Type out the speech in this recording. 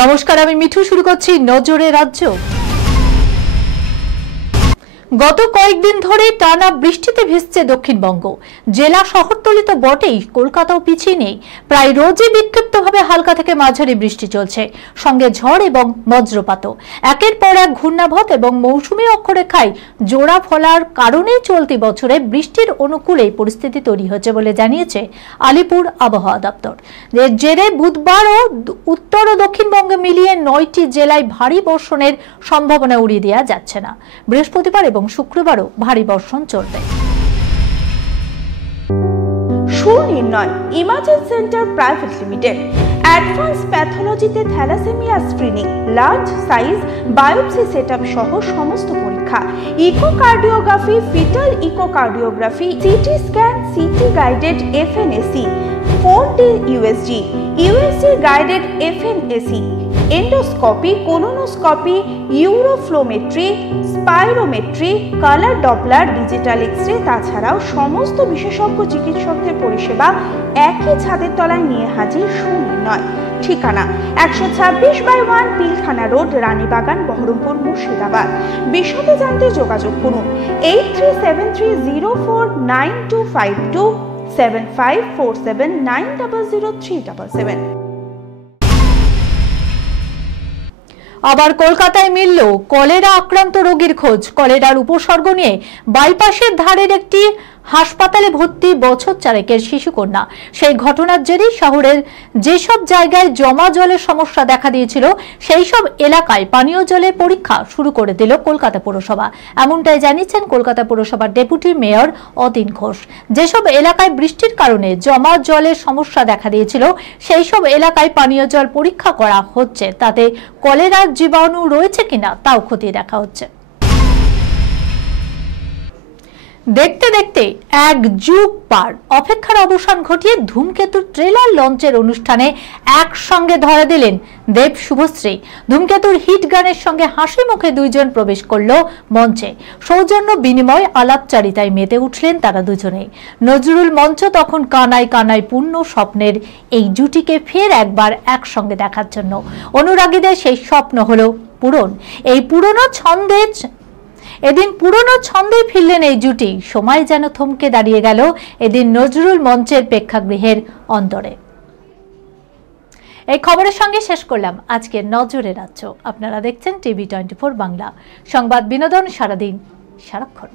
নমস্কার, আমি মিঠু। শুরু করছি নজরে রাজ্য। গত কয়েকদিন ধরে টানা বৃষ্টিতে ভিজছে দক্ষিণবঙ্গ। জেলা শহরতলি তো বটেই, কলকাতাও পিছিয়ে নেই। প্রায় রোজই বিক্ষিপ্তভাবে হালকা থেকে মাঝারি বৃষ্টি চলছে, সঙ্গে ঝড় এবং বজ্রপাতও। একের পর এক ঘূর্ণাবর্ত এবং মৌসুমী অক্ষরেখায় জোড়া ফলার কারণে চলতি বছরে বৃষ্টির অনুকূলেই পরিস্থিতি তৈরি হচ্ছে বলে জানিয়েছে আলিপুর আবহাওয়া দপ্তর। এর জেরে বুধবার ও উত্তর ও দক্ষিণবঙ্গে মিলিয়ে 9টি জেলায় ভারী বর্ষণের সম্ভাবনা উড়িয়ে দেওয়া যাচ্ছে না। বৃহস্পতিবার এবং শুক্রবারও ভারী বর্ষণ চলবে। Sunirnoy imaging centre private limited advance প্যাথোলজিতে thalassaemia screening, large size biopsy setup সহ সমস্ত পরীক্ষা, echocardiography, foetal echocardiography, CT scan, CT guided FNAC, 4D USG, USG guided FNAC, endoscopy, colonoscopy, uroflowmetry, spirometry, colour Doppler, digital X-ray, তাছাড়াও সমস্ত বিশেষজ্ঞ চিকিৎসকদের পরিষেবা একই ছাদের তলায় নিয়ে হাজির সুনির্ণয়। ঠিকানা 126/1 পিলখানা রোড, রানীবাগান, বহরমপুর, মুর্শিদাবাদ। বিশদে জানতে যোগাযোগ করুন 8373049252 7547900377। আবার কলকাতায় মিলল কলেরা আক্রান্ত রোগীর খোঁজ। কলেরার উপসর্গ নিয়ে বাইপাসের ধারের একটি হাসপাতালে ভর্তি বছর চারেকের শিশুকন্যা। সেই ঘটনার জেরেই শহরের যেসব জায়গায় জমা জলের সমস্যা দেখা দিয়েছিল সেই সব এলাকায় পানীয় জলের পরীক্ষা শুরু করে দিল কলকাতা পৌরসভা। এমনটাই জানিয়েছেন কলকাতা পৌরসভার ডেপুটি মেয়র অতীন ঘোষ। যেসব এলাকায় বৃষ্টির কারণে জমা জলের সমস্যা দেখা দিয়েছিল সেই সব এলাকায় পানীয় জল পরীক্ষা করা হচ্ছে, তাতে কলেরার জীবাণু রয়েছে কিনা তাও খতিয়ে দেখা হচ্ছে। দেখতে দেখতে এক যুগ পার, অপেক্ষার অবসান ঘটিয়ে ধূমকেতু ট্রেলার লঞ্চের অনুষ্ঠানে একসঙ্গে ধরা দিলেন দেব শুভশ্রী। ধূমকেতুর হিট গানের সঙ্গে হাসি মুখে দুইজন প্রবেশ করল মঞ্চে। সৌজন্য বিনিময় আলাপচারিতায় মেতে উঠলেন তারা দুজনেই। নজরুল মঞ্চ তখন কানায় কানায় পূর্ণ স্বপ্নের এই জুটিকে ফের একবার একসঙ্গে দেখার জন্য। অনুরাগীদের সেই স্বপ্ন হলো পূরণ। এই এদিন পুরনো ছন্দে ফিরলেন এই জুটি। সময় যেন থমকে দাঁড়িয়ে গেল এদিন নজরুল মঞ্চের প্রেক্ষাগৃহের অন্তরে। এই খবরের সঙ্গে শেষ করলাম আজকের নজরে রাজ্য। আপনারা দেখছেন টিভি 24 বাংলা, সংবাদ বিনোদন সারাদিন সারাক্ষণ।